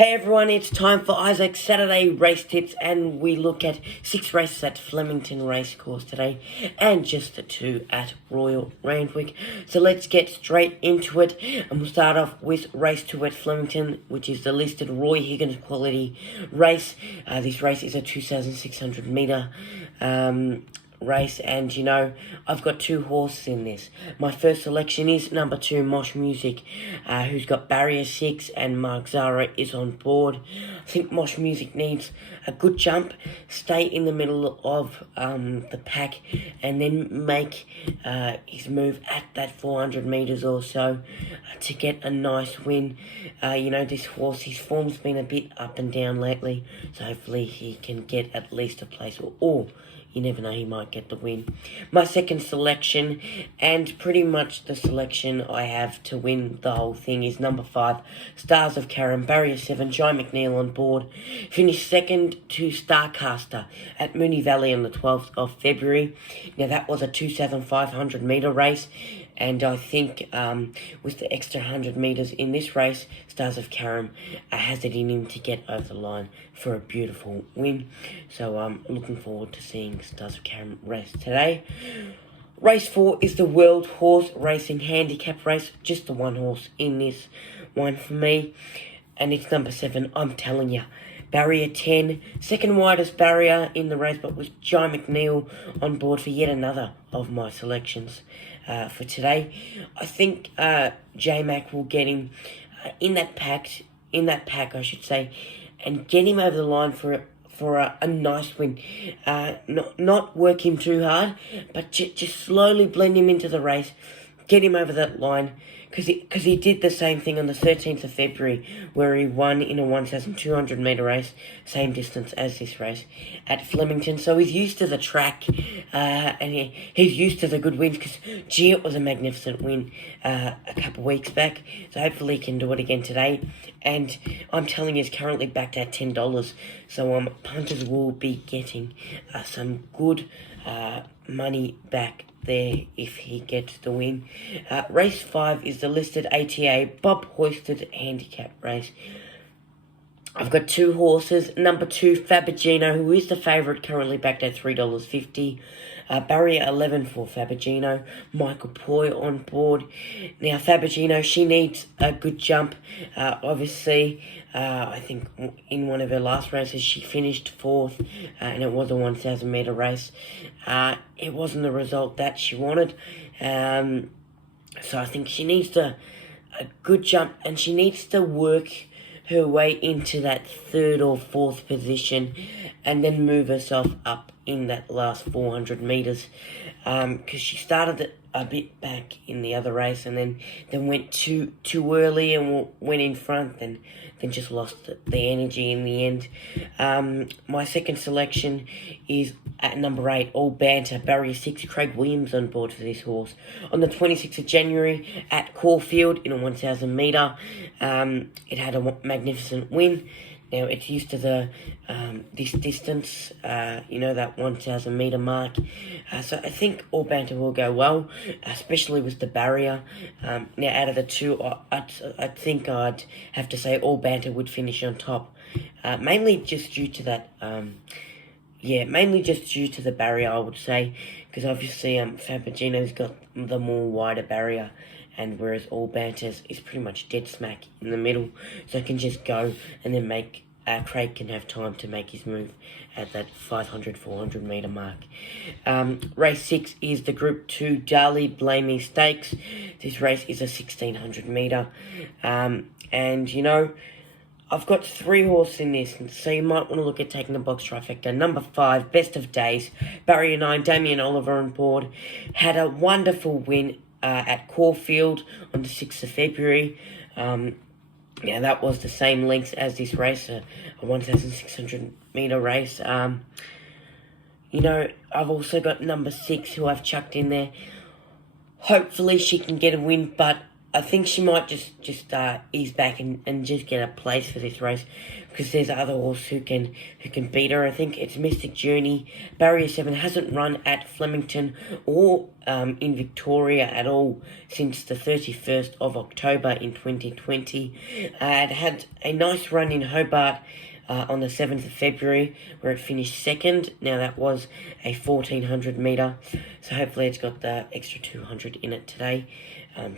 Hey everyone, it's time for Isaac's Saturday race tips, and we look at 6 races at Flemington racecourse today and just the 2 at Royal Randwick. So let's get straight into it, and we'll start off with race 2 at Flemington, which is the listed Roy Higgins quality race. This race is a 2,600 metre race, and I've got 2 horses in this. My first selection is number 2 Mosh Music, who's got barrier 6, and Mark Zara is on board. I think Mosh Music needs a good jump, stay in the middle of the pack, and then make his move at that 400 metres or so to get a nice win. This horse, his form's been a bit up and down lately, so hopefully he can get at least a place, or you never know, he might get the win. My second selection, and pretty much the selection I have to win the whole thing, is number 5, Stars of Karen, barrier 7, Jai McNeil on board. Finished second to Starcaster at Moonee Valley on the 12th of February. Now that was a 2,500 metre race, and I think with the extra 100 metres in this race, Stars of Karam has it in him to get over the line for a beautiful win. So I'm looking forward to seeing Stars of Karam race today. Race 4 is the World Horse Racing Handicap race. Just the one horse in this one for me, and it's number 7, I'm telling you. Barrier 10, second widest barrier in the race, but with Jai McNeil on board for yet another of my selections for today. I think J-Mac will get him in that pack, I should say, and get him over the line for a nice win. Not work him too hard, but just slowly blend him into the race, get him over that line, because he did the same thing on the 13th of February, where he won in a 1,200 metre race, same distance as this race, at Flemington. So he's used to the track, and he's used to the good wins, because, gee, it was a magnificent win a couple of weeks back. So hopefully he can do it again today. And I'm telling you, he's currently backed at $10. So punters will be getting some good money back there if he gets the win. Race 5 is the listed ATA Bob Hoisted handicap race. I've got 2 horses. Number 2, Fabigino, who is the favourite, currently backed at $3.50. Barrier 11 for Fabigino. Michael Poy on board. Now, Fabigino, she needs a good jump. Obviously, I think in one of her last races, she finished 4th, and it was a 1,000 metre race. It wasn't the result that she wanted. So I think she needs a good jump, and she needs to work her way into that 3rd or 4th position, and then move herself up in that last 400 metres, because she started it a bit back in the other race, and then went too early and went in front, and then just lost the energy in the end. My second selection is at number 8, All Banter, barrier 6, Craig Williams on board for this horse. On the 26th of January at Caulfield in a 1,000 metre, it had a magnificent win. Now, it's used to this distance, that 1,000 metre mark. So I think All Banter will go well, especially with the barrier. Now, out of the 2, I think I'd have to say All Banter would finish on top. Mainly just due to that, mainly just due to the barrier, I would say. Because obviously Fabigino's got the more wider barrier, and whereas All Banter is pretty much dead smack in the middle, so I can just go and then make Craig can have time to make his move at that 400 metre mark. Race 6 is the Group 2 Dali Blamey Stakes. This race is a 1,600 metre, and I've got 3 horses in this, so you might want to look at taking a box trifecta. Number 5, Best of Days, barrier 9, Damien Oliver on board, had a wonderful win at Caulfield on the 6th of February. That was the same length as this race, a 1,600 metre race. I've also got number 6, who I've chucked in there. Hopefully she can get a win, but I think she might just ease back and just get a place for this race, because there's other horses who can beat her. I think it's Mystic Journey. Barrier 7 hasn't run at Flemington or in Victoria at all since the 31st of October in 2020. It had a nice run in Hobart on the 7th of February, where it finished second. Now that was a 1400 metre, so hopefully it's got the extra 200 in it today,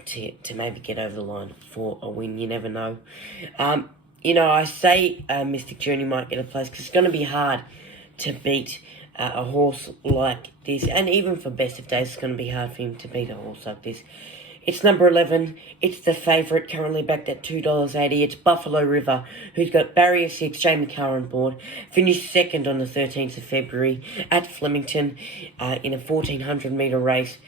to maybe get over the line for a win. You never know. I say Mystic Journey might get a place, because it's going to be hard to beat a horse like this, and even for best of days, it's going to be hard for him to beat a horse like this. It's number 11. It's the favourite, currently backed at $2.80. It's Buffalo River, who's got barrier 6, Jamie Carr on board. Finished second on the 13th of February at Flemington in a 1400 metre race.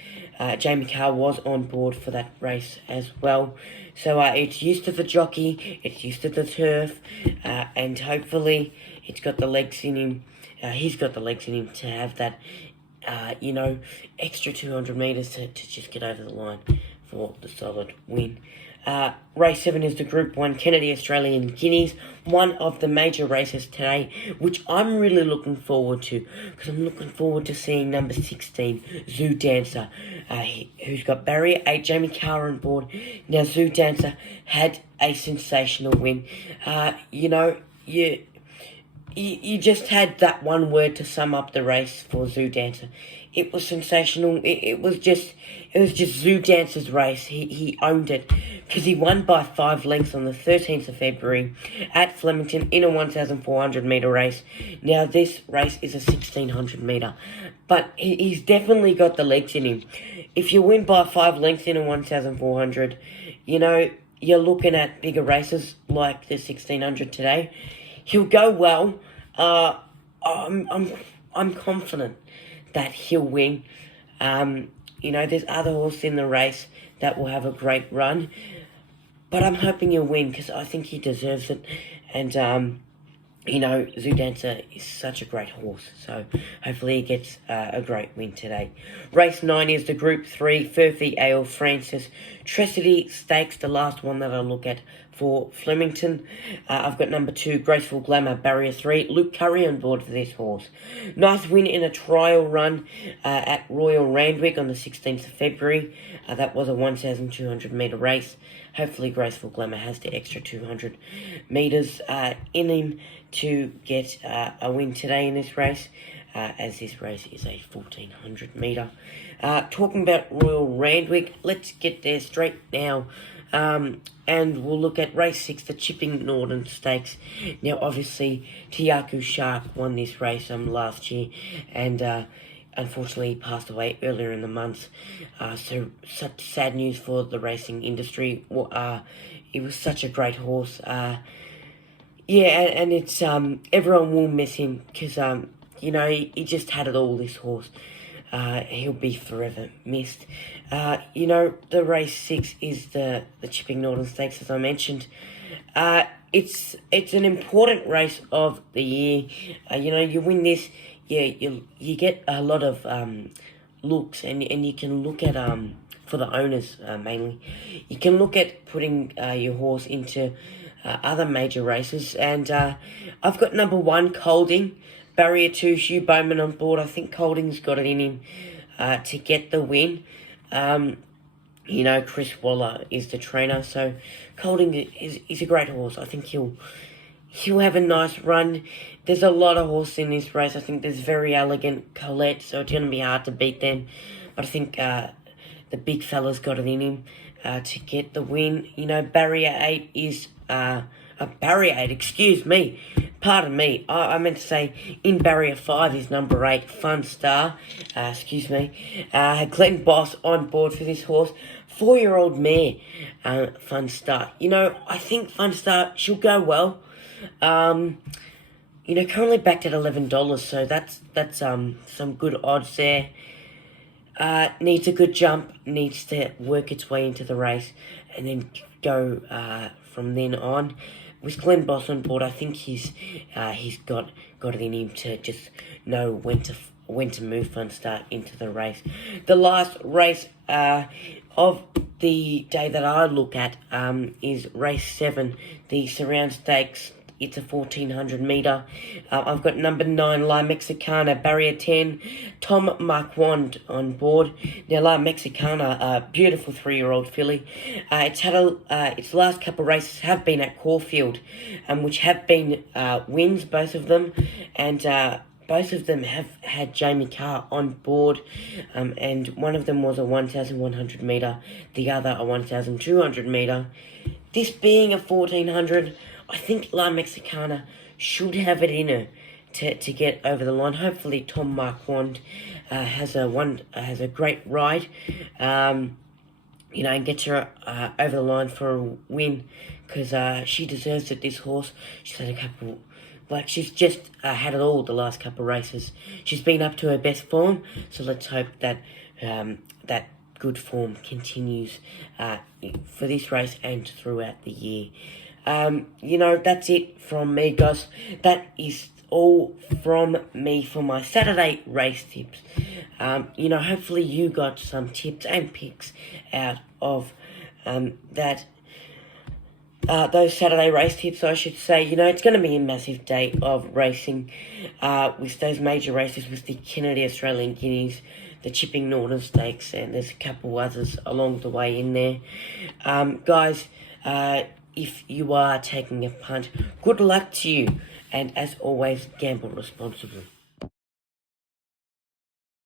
Jamie Carr was on board for that race as well. So it's used to the jockey, it's used to the turf, and hopefully it's got the legs in him. He's got the legs in him to have that, extra 200 metres to just get over the line for the solid win. Race 7 is the Group 1 Kennedy Australian Guineas, one of the major races today, which I'm really looking forward to, because I'm looking forward to seeing number 16, Zoo Dancer, who's got barrier 8, Jamie Carr on board. Now, Zoo Dancer had a sensational win. You just had that one word to sum up the race for Zoo Dancer. It was sensational. It was just Zoo Dancer's race. He owned it, because he won by 5 lengths on the 13th of February at Flemington in a 1,400 metre race. Now, this race is a 1,600 metre, but he's definitely got the legs in him. If you win by 5 lengths in a 1,400, you're looking at bigger races like the 1,600 today. He'll go well. I'm confident that he'll win. There's other horses in the race that will have a great run, but I'm hoping he'll win, because I think he deserves it. And Zoo Dancer is such a great horse, so hopefully he gets a great win today. Race 9 is the Group 3 Furphy Ale Francis Treacy Stakes, the last one that I'll look at for Flemington. I've got number 2, Graceful Glamour, barrier 3, Luke Curry on board for this horse. Nice win in a trial run at Royal Randwick on the 16th of February. That was a 1,200 metre race. Hopefully Graceful Glamour has the extra 200 metres in him to get a win today in this race, as this race is a 1,400 metre. Talking about Royal Randwick, let's get there straight now. And we'll look at race 6, the Chipping Norton Stakes. Now, obviously, Tiaku Shark won this race last year, and unfortunately he passed away earlier in the month. So such sad news for the racing industry. It was such a great horse. And it's everyone will miss him, because he just had it all, this horse. He'll be forever missed. The race 6 is the Chipping Norton Stakes, as I mentioned. It's an important race of the year. You win this, you get a lot of looks, and you can look at for the owners mainly. You can look at putting your horse into other major races, and I've got number 1, Colding. Barrier 2, Hugh Bowman on board. I think Colding's got it in him to get the win. Chris Waller is the trainer, so Colding is a great horse. I think he'll have a nice run. There's a lot of horses in this race. I think there's Very Elegant, Colette, so it's going to be hard to beat them. But I think the big fella's got it in him to get the win. Barrier 8 is... Barrier 8, excuse me. Pardon me. I meant to say in Barrier 5 is number 8, Fun Star. Glenn Boss on board for this horse. 4-year-old mare, Fun Star. I think Fun Star, she'll go well. Currently backed at $11, so that's some good odds there. Needs a good jump, needs to work its way into the race, and then go from then on. With Glenn Boss on board, I think he's got it in him to just know when to move Fun Start into the race. The last race of the day that I look at is race 7, the Surround Stakes. It's a 1400 metre. I've got number 9, La Mexicana, barrier 10, Tom Marquand on board. Now, La Mexicana, a beautiful 3-year-old filly. It's had its last couple of races have been at Caulfield, which have been wins, both of them, and both of them have had Jamie Carr on board, and one of them was a 1,100 metre, the other a 1,200 metre. This being a 1,400, I think La Mexicana should have it in her to get over the line. Hopefully Tom Marquand has a great ride, and gets her over the line for a win, because she deserves it, this horse. She's had a couple... she's just had it all the last couple of races. She's been up to her best form, so let's hope that that good form continues for this race and throughout the year. That's it from me, guys. That is all from me for my Saturday race tips. Hopefully you got some tips and picks out of those Saturday race tips, I should say. It's going to be a massive day of racing with those major races, with the Kennedy Australian Guineas, the Chipping Norton Stakes, and there's a couple others along the way in there. Guys, if you are taking a punt, good luck to you, and as always, gamble responsibly.